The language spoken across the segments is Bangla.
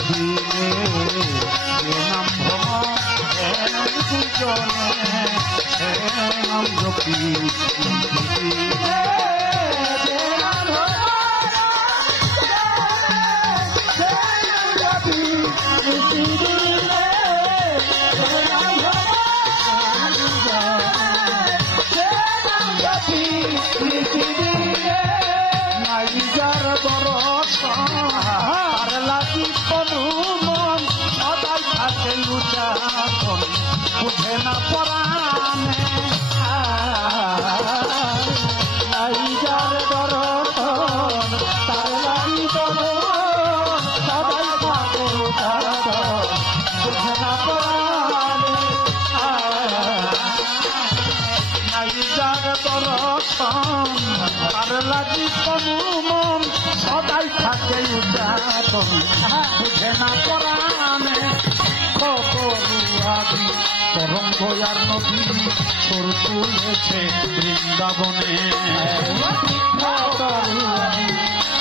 দিলে নাম ভ্রম নাম জপি নাইজার দরশন আর লাগি কোনো মন সদাই থাকে লুচাখন বুঝে না পরাণে নাইজার দরশন তার লাগি কোনো সদাই থাকে লুচাখন বুঝে না পরাণে নাইজার দরশন আর লাগি কোনো মন সদাই থাকে উদাতন বুঝে না পরাণে খবরুয়াদি তরঙ্গয়ার নদী তোর তুলেছে বৃন্দাবনে খবরুয়াদি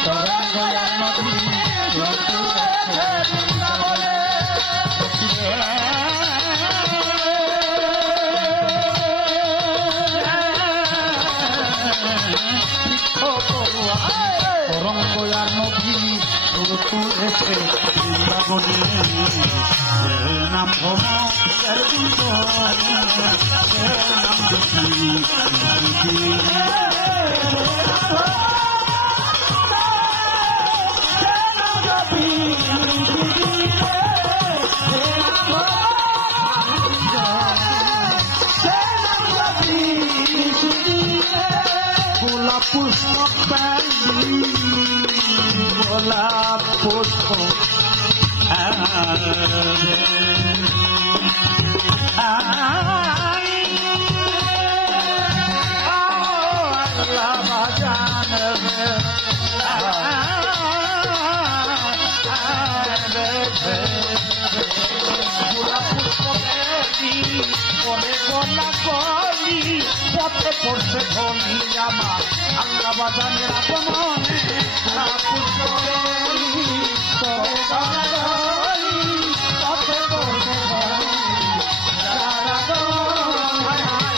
তরঙ্গয়ার নদী তোর তুলেছে বৃন্দাবনে তরঙ্গয়ার নদী তোর তুলেছে বৃন্দাবনে নাম ভ্রম নাম দেখি গোলাপ পুষ্প গোলাপ পুষ্প পথে পড়ছে ধনী আমার আল্লাহ বাজানের আগমনে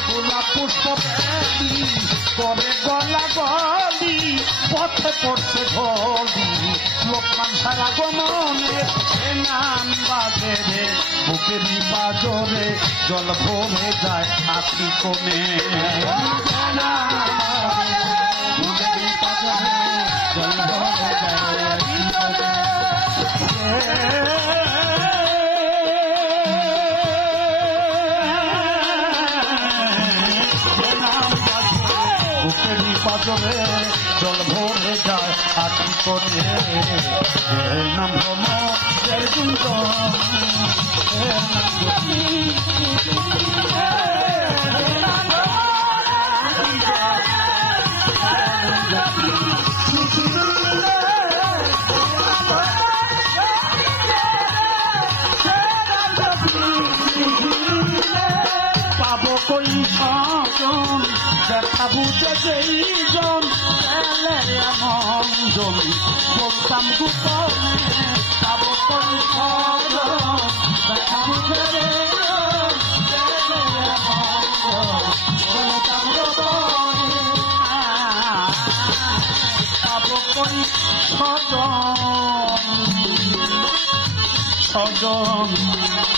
গোলাপ পুষ্প করে গলা গলি পথে পড়ছে ধনী লোকমান সারা আগমনে নাম বাজে রে বুকেরই বাজরে জল ভরে যায় আখি কমে বুকেরই বাজরে জল ভরে যায় আখি কমে বুকেরই বাজরে জল ভরে যায় আখি কমে নাম ভ্রম পাবো কই সজন দেখা বুঝে যেই জন মঞ্জন বলতাম গোপনে পাবো কই সজন দেখা বুঝে বলতাম গোপনে পাবো কই সজন সজন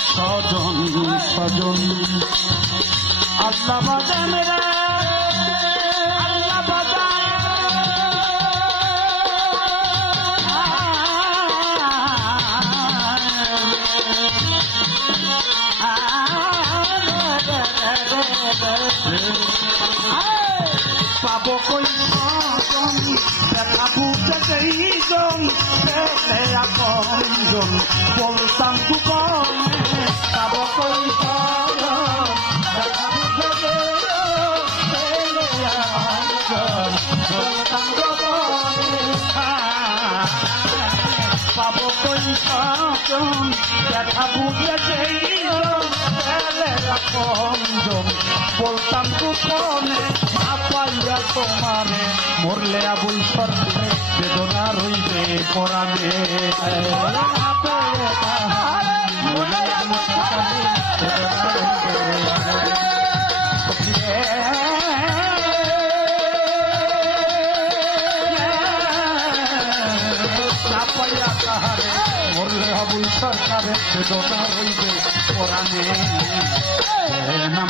সজন সজন আল্লাহ বাজান রে আল্লাহ বাজান পাবো কই সজন দেখা বুঝে যেই জন আপনজন বলতাম গোপনে পাবো কই সজন দেখা বুঝে বলতাম গোপনে পাবো কই সজন দেখা বুঝে যেই আপনজন বলতাম গোপনে পাইয়া তোমারে মরলে আবুল সরকারে বেদনা রইবে পরাণে হাবুল সরকারের বেদনা রইবে কোরআনে নাম